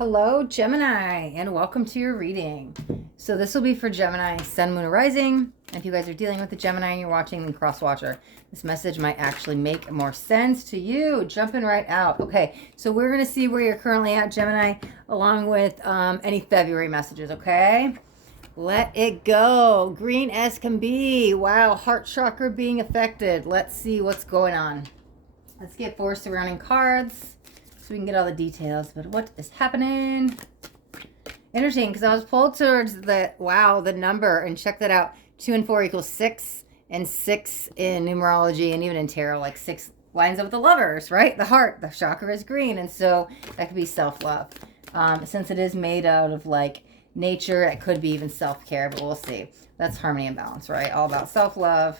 Hello, Gemini, and welcome to your reading. So this will be for Gemini, Sun, Moon, or Rising. If you guys are dealing with the Gemini and you're watching, then cross watcher. This message might actually make more sense to you. Jumping right out. Okay, so we're going to see where you're currently at, Gemini, along with any February messages, okay? Let it go. Green as can be. Wow, heart chakra being affected. Let's see what's going on. Let's get 4 surrounding cards so we can get all the details. But what is happening? Interesting, because I was pulled towards the number, and check that out. 2 and 4 equals 6, and 6 in numerology and even in tarot, like 6 lines up with the lovers, right? The heart, the chakra is green, and so that could be self-love. Since it is made out of like nature, it could be even self-care, but we'll see. That's harmony and balance, right? All about self-love.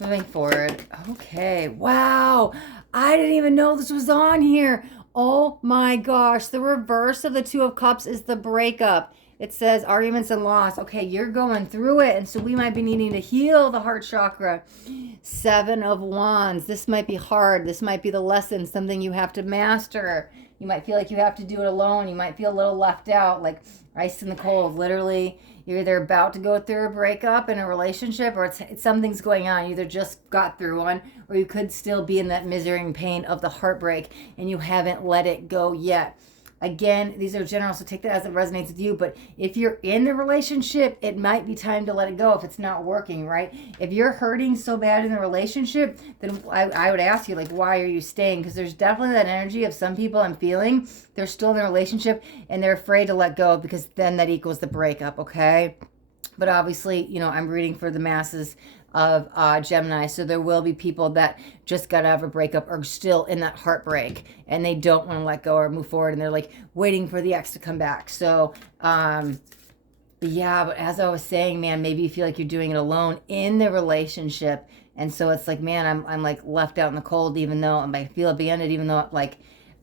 Moving forward. Okay. Wow. I didn't even know this was on here. Oh my gosh. The reverse of the 2 of Cups is the breakup. It says arguments and loss. Okay, you're going through it, and so we might be needing to heal the heart chakra. 7 of Wands. This might be hard. This might be the lesson, something you have to master. You might feel like you have to do it alone. You might feel a little left out, like ice in the cold. Literally, you're either about to go through a breakup in a relationship, or it's something's going on. You either just got through one, or you could still be in that misery and pain of the heartbreak, and you haven't let it go yet. Again, these are general, so take that as it resonates with you. But if you're in the relationship, it might be time to let it go if it's not working, right? If you're hurting so bad in the relationship, then I would ask you, like, why are you staying? Because there's definitely that energy of some people I'm feeling. They're still in the relationship, and they're afraid to let go because then that equals the breakup, okay? But obviously, you know, I'm reading for the masses of Gemini, so there will be people that just got out of a breakup or still in that heartbreak, and they don't want to let go or move forward, and they're like waiting for the ex to come back. So yeah, but as I was saying, man, maybe you feel like you're doing it alone in the relationship, and so it's like, man, I'm like left out in the cold, even though I feel abandoned, even though like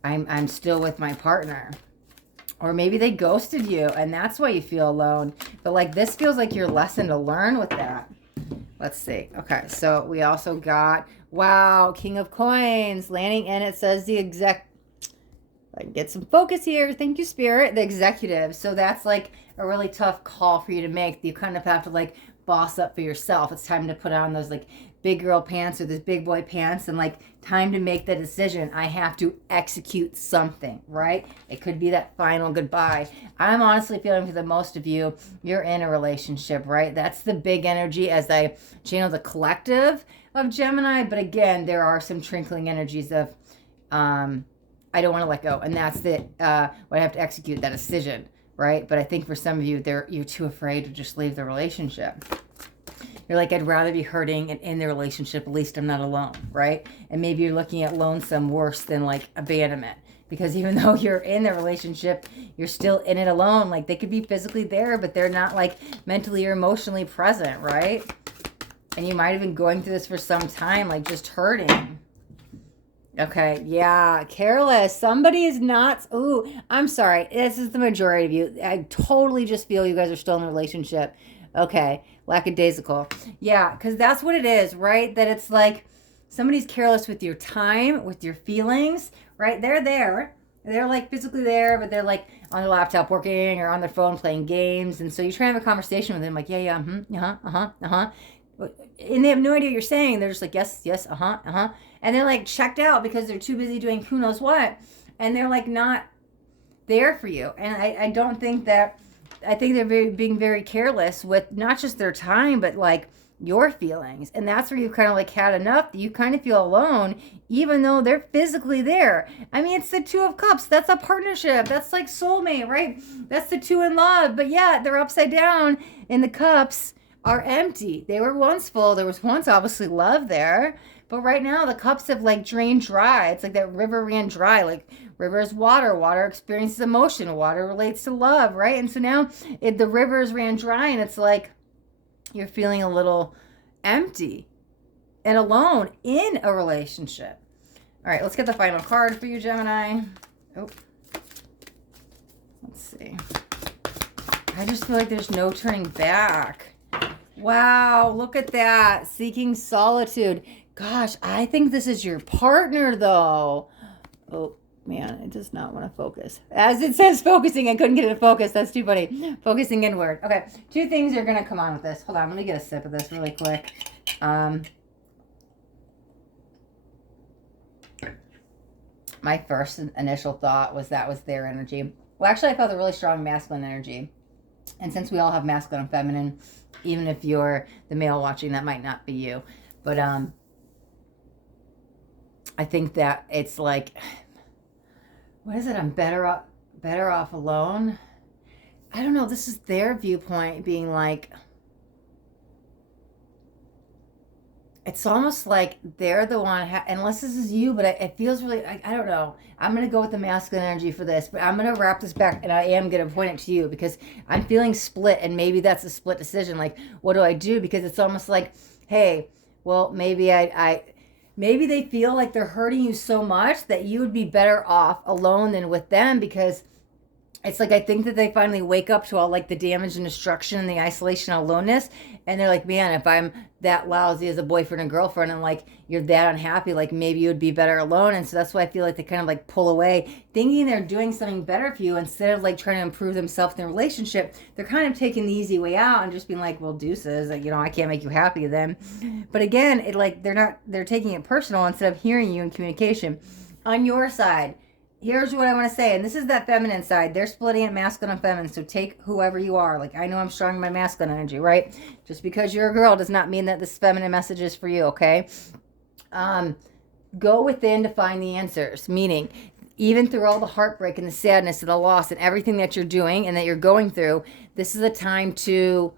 I'm still with my partner. Or maybe they ghosted you and that's why you feel alone. But like this feels like your lesson to learn with that. Let's see. Okay, so we also got, wow, King of Coins landing, and it says the get some focus here. Thank you, Spirit. The executive. So that's like a really tough call for you to make. You kind of have to like boss up for yourself. It's time to put on those like big girl pants or those big boy pants, and like time to make the decision. I have to execute something, right? It could be that final goodbye. I'm honestly feeling for the most of you, you're in a relationship, right? That's the big energy as I channel the collective of Gemini. But again, there are some trickling energies of I don't want to let go, and that's what I have to execute, that decision, right? But I think for some of you, you're too afraid to just leave the relationship. You're like, I'd rather be hurting and in the relationship. At least I'm not alone, right? And maybe you're looking at lonesome worse than like abandonment, because even though you're in the relationship, you're still in it alone. Like they could be physically there, but they're not like mentally or emotionally present, right? And you might have been going through this for some time, like just hurting. Okay, yeah, careless. Somebody is not. Ooh, I'm sorry. This is the majority of you. I totally just feel you guys are still in a relationship. Okay, lackadaisical. Yeah, because that's what it is, right? That it's like somebody's careless with your time, with your feelings, right? They're there. They're like physically there, but they're like on their laptop working or on their phone playing games. And so you try to have a conversation with them like, yeah, and they have no idea what you're saying. They're just like, yes, and they're like checked out because they're too busy doing who knows what, and they're like not there for you. And I don't think that. I think they're being very careless with not just their time, but like your feelings. And that's where you kind of like had enough. You kind of feel alone, even though they're physically there. I mean, it's the 2 of Cups. That's a partnership. That's like soulmate, right? That's the 2 in love. But yeah, they're upside down, and the cups are empty. They were once full. There was once obviously love there. But right now the cups have like drained dry. It's like that river ran dry. Like river is water. Water experiences emotion. Water relates to love, right? And so now the rivers ran dry, and it's like you're feeling a little empty and alone in a relationship. All right, let's get the final card for you, Gemini. Oh, let's see. I just feel like there's no turning back. Wow, look at that. Seeking solitude. Gosh, I think this is your partner, though. Oh, Man, it does not want to focus. As it says focusing, I couldn't get it to focus. That's too funny. Focusing inward. Okay, 2 things are going to come on with this. Hold on, I'm going to get a sip of this really quick. My first initial thought was that was their energy. Well, actually, I felt a really strong masculine energy. And since we all have masculine and feminine, even if you're the male watching, that might not be you. But I think that it's like, what is it? I'm better off alone. I don't know. This is their viewpoint being like, it's almost like they're the one, unless this is you, but it feels really, I don't know. I'm going to go with the masculine energy for this, but I'm going to wrap this back, and I am going to point it to you because I'm feeling split, and maybe that's a split decision. Like, what do I do? Because it's almost like, hey, well, maybe maybe they feel like they're hurting you so much that you would be better off alone than with them, because it's like, I think that they finally wake up to all like the damage and destruction and the isolation and aloneness. And they're like, man, if I'm that lousy as a boyfriend and girlfriend and like you're that unhappy, like maybe you would be better alone. And so that's why I feel like they kind of like pull away, thinking they're doing something better for you instead of like trying to improve themselves in the relationship. They're kind of taking the easy way out and just being like, well, deuces, like, I can't make you happy then. But again, it like they're taking it personal instead of hearing you in communication. On your side, here's what I want to say, and this is that feminine side. They're splitting it masculine and feminine, so take whoever you are. Like, I know I'm strong in my masculine energy, right? Just because you're a girl does not mean that this feminine message is for you, okay? Go within to find the answers, meaning even through all the heartbreak and the sadness and the loss and everything that you're doing and that you're going through, this is a time to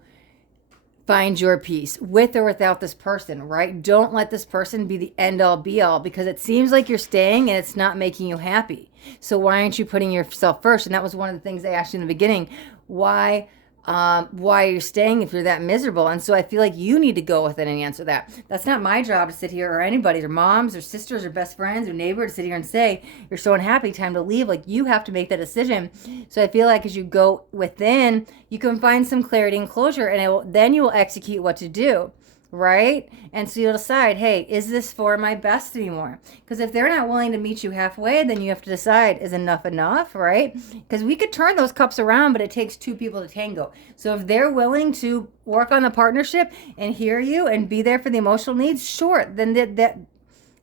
find your peace with or without this person, right? Don't let this person be the end all be all, because it seems like you're staying and it's not making you happy. So why aren't you putting yourself first? And that was one of the things I asked you in the beginning. Why are you staying if you're that miserable? And so I feel like you need to go with it and answer that. That's not my job to sit here, or anybody's, or moms or sisters or best friends or neighbor, to sit here and say, you're so unhappy, time to leave. Like, you have to make that decision. So I feel like as you go within, you can find some clarity and closure, and then you will execute what to do. Right? And so you'll decide, hey, is this for my best anymore? Because if they're not willing to meet you halfway, then you have to decide, is enough, right? Because we could turn those cups around, but it takes 2 people to tango. So if they're willing to work on the partnership and hear you and be there for the emotional needs, sure, then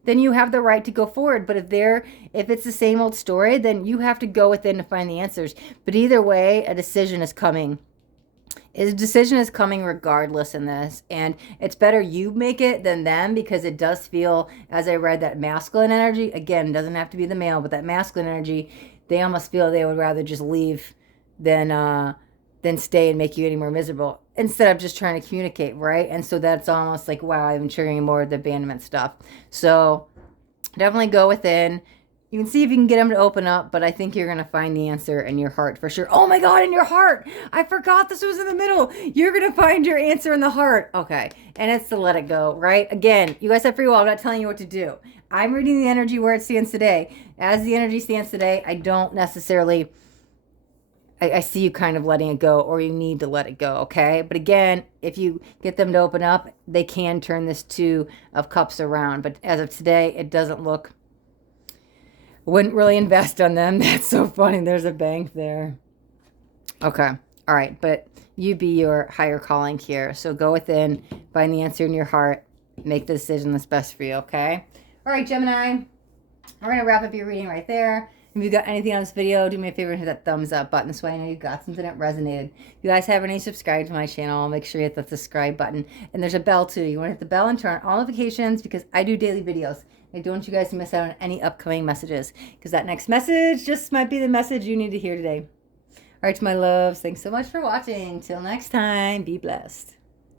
then you have the right to go forward. But if it's the same old story, then you have to go within to find the answers. But either way, a decision is coming. His decision is coming regardless in this, and it's better you make it than them, because it does feel, as I read, that masculine energy, again, doesn't have to be the male, but that masculine energy, they almost feel they would rather just leave than stay and make you any more miserable, instead of just trying to communicate, right? And so that's almost like, wow, I'm triggering more of the abandonment stuff. So definitely go within. You can see if you can get them to open up, but I think you're going to find the answer in your heart for sure. Oh my God, in your heart. I forgot this was in the middle. You're going to find your answer in the heart. Okay. And it's to let it go, right? Again, you guys have free will. I'm not telling you what to do. I'm reading the energy where it stands today. As the energy stands today, I don't necessarily, I see you kind of letting it go, or you need to let it go, okay? But again, if you get them to open up, they can turn this 2 of Cups around. But as of today, it doesn't look, wouldn't really invest on them. That's so funny. There's a bank there. Okay. All right. But you be your higher calling here. So go within, find the answer in your heart, make the decision that's best for you. Okay. All right, Gemini. We're going to wrap up your reading right there. If you got anything on this video, do me a favor and hit that thumbs up button. This way I know you got something that resonated. If you guys haven't subscribed to my channel, make sure you hit the subscribe button. And there's a bell too. You want to hit the bell and turn on all notifications, because I do daily videos. I don't want you guys to miss out on any upcoming messages, because that next message just might be the message you need to hear today. All right, my loves, thanks so much for watching. Till next time, be blessed.